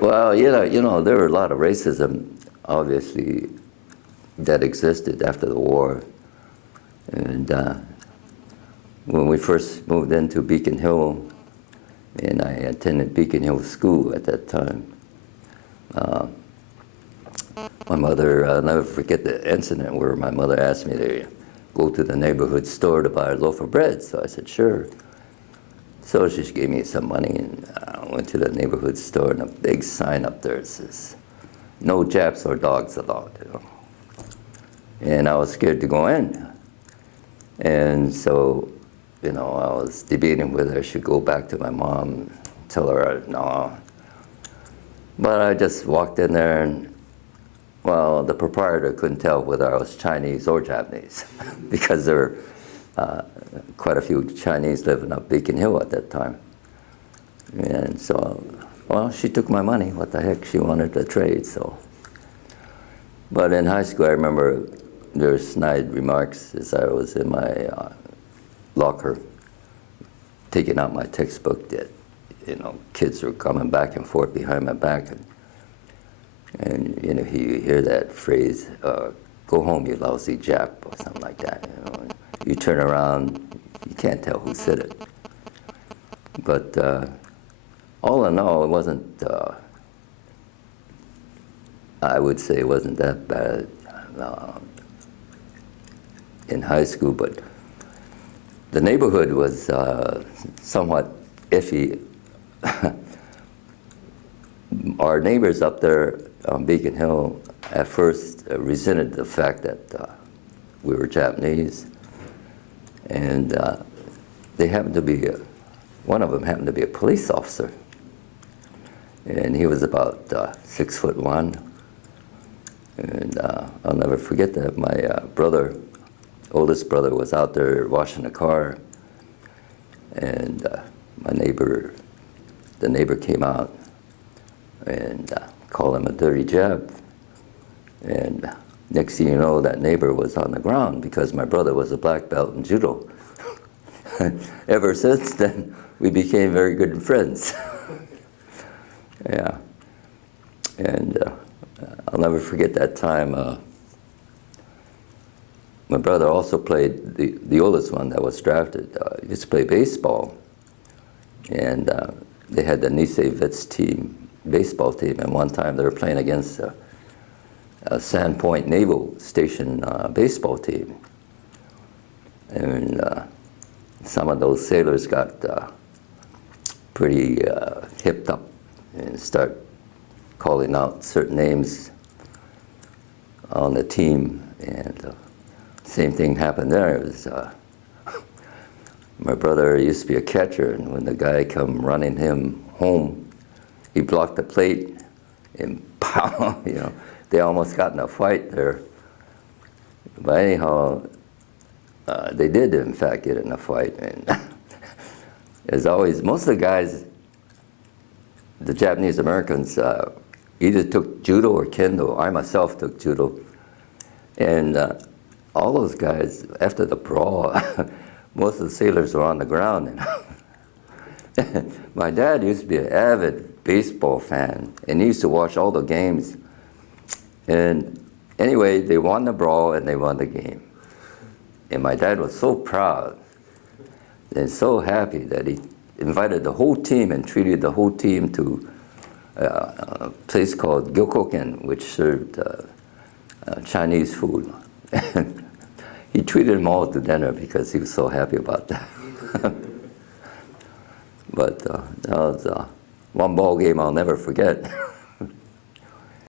Well, there were a lot of racism, obviously, that existed after the war. And when we first moved into Beacon Hill, and I attended Beacon Hill School at that time, my mother, I'll never forget the incident where my mother asked me to go to the neighborhood store to buy a loaf of bread. So I said, sure. So she gave me some money, and I went to the neighborhood store, and a big sign up there says, no Japs or dogs allowed. And I was scared to go in. And so, I was debating whether I should go back to my mom, tell her no. But I just walked in there, and well, the proprietor couldn't tell whether I was Chinese or Japanese because there were quite a few Chinese living up Beacon Hill at that time. And so, well, she took my money. What the heck, she wanted to trade, so. But in high school, I remember there were snide remarks as I was in my locker taking out my textbook that, kids were coming back and forth behind my back. And you hear that phrase, go home, you lousy Jap, or something like that. You turn around, you can't tell who said it. But all in all, it wasn't, I would say it wasn't that bad in high school, but the neighborhood was somewhat iffy. Our neighbors up there on Beacon Hill at first resented the fact that we were Japanese, and they happened to be, one of them happened to be a police officer, and he was about 6'1", and I'll never forget that. My oldest brother was out there washing the car, and the neighbor came out and called him a dirty Jap. And next thing you know, that neighbor was on the ground because my brother was a black belt in judo. Ever since then, we became very good friends. Yeah. And I'll never forget that time. My brother also played, the oldest one that was drafted, he used to play baseball. And they had the Nisei Vets team, baseball team, and one time they were playing against a Sandpoint Naval Station baseball team. And some of those sailors got pretty hipped up and start calling out certain names on the team. And same thing happened there. It was, my brother used to be a catcher, and when the guy come running him home, he blocked the plate, and pow, they almost got in a fight there. But anyhow, they did in fact get in a fight. And as always, most of the guys, the Japanese Americans, either took judo or kendo. I myself took judo. And all those guys, after the brawl, most of the sailors were on the ground. My dad used to be an avid baseball fan, and he used to watch all the games. And anyway, they won the brawl and they won the game. And my dad was so proud and so happy that he invited the whole team and treated the whole team to a place called Gyokoken, which served Chinese food. He treated them all to dinner because he was so happy about that. But that was one ball game I'll never forget.